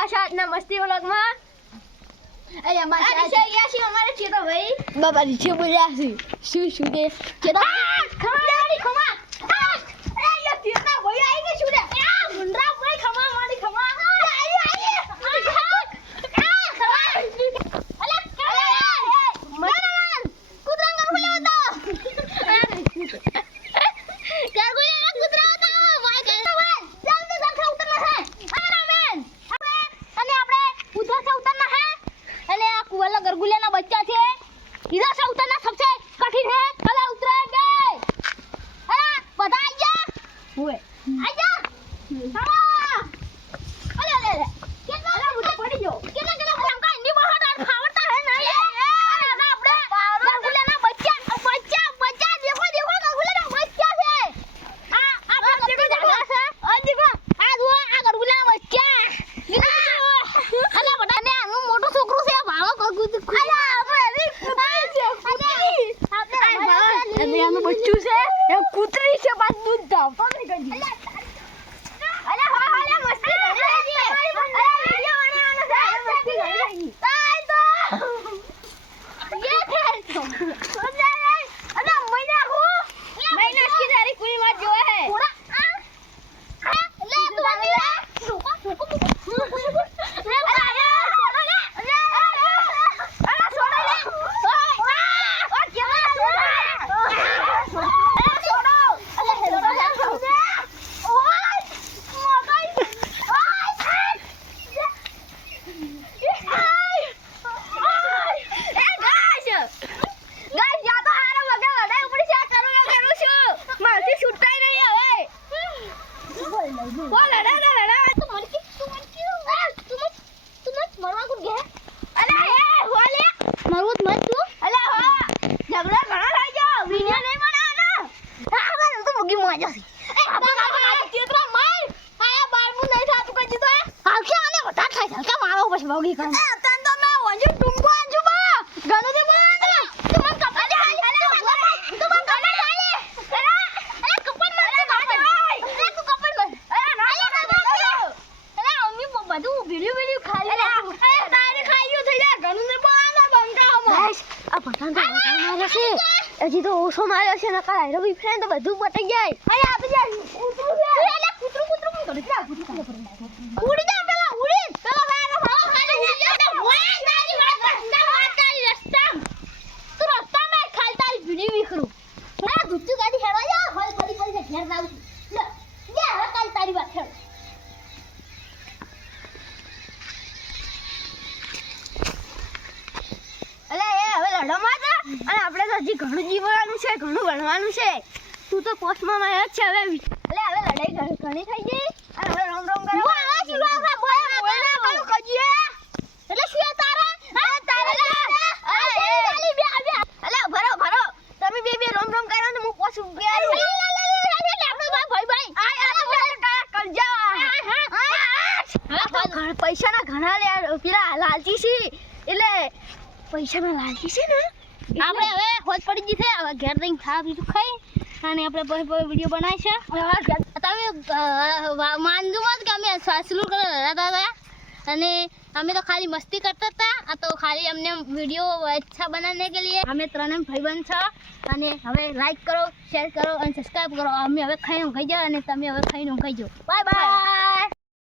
ગયા છે આજના મસ્તી વ્લોગમાં. અરે અમારે છે અમારે ચેતો ભાઈ બાબા નીચે બોલ્યા છે શું કે ચેતો ખમાડી ખમા અરે યો ચેતા ભાઈ આવી કે શું રે આ મુંડરા ભાઈ ખમા મારી ખમા गरगुलिया बच्चा थे इधर से उतरना सबसे कठिन है कला उतरेंगे बताइए हुए आजा अरे अरे अरे कितना अरे मुझे पड़ी जो कितना हमका हिंदी बहुत आवड़ता है ना ये ना अपने गरगुलिया बच्चा बच्चा बच्चा देखो देखो गरगुलिया बच्चा है आप देखो है और देखो आ वो आ गरगुलिया बच्चा अरे बताने हम मोटो छोकरो से भागो बच्चू से कुतरी से बात दूध दाव अरे हां मस्ती कर रही है अरे वीडियो बनाना है मस्ती कर रही ये थे अरे महीना की तारीख पूरी बात जो है ले तू रुको भोगी कर तन तो मैं वंजू तुमको आजू बा गानो दे बोला ना तुम कपड़ा ले तुम कपड़ा ले अरे कपड़ मत भाई अरे तू कपड़ मत अरे मम्मी બધું વીડિયો ખાલી અરે તારે ખાઈયો થઈ જા ગાનો દે બોલા ના બંકા હમ બસ આ પઠાણ તો મારે છે હજી તો ઓછો માર્યો છે નકા આયરો બી ફ્રેન્ડ તો બધું પટી જાય અરે આપ જા કૂતરું છે એટલે કૂતરું કરી જા કૂતરું ઉડી જા પેલા ઉડી પેલા આપણે તો હજી ઘણું જીવવાનું છે ઘણું ભણવાનું છે તું તો પોસ્ટમાં માં જ છે હવે હવે લડાઈ ઘણી થઈ ગઈ અને હવે રોમ રોમ કરો આવા શીવા બોલા કજીએ એટલે શું તારા હા તારા અરે બે અલે ભરો તમે બે રોમ રોમ કરો ને હું પોસ ગયા ભાઈ પૈસાના ઘણા લે પેલા લાલચી છે એટલે પૈસાના લાલચી છે ને આપણે હવે હોજ પડી ગઈ છે હવે ઘેર જઈને ખા બીજું ખાઈ અને આપણે પછી વિડીયો બનાવી છે તમે માનજો મત કે અમે સાસલું કરતા હતા અને અમે તો ખાલી મસ્તી કરતા હતા આ તો ખાલી અમને વિડીયો अच्छा बनाने के लिए અમે ત્રણે ભાઈબંધ છે અને હવે લાઈક કરો શેર કરો અને સબસ્ક્રાઇબ કરો અમે હવે ખાઈ જાય અને તમે હવે ખાઈને ખાઈ જાઓ બાય બાય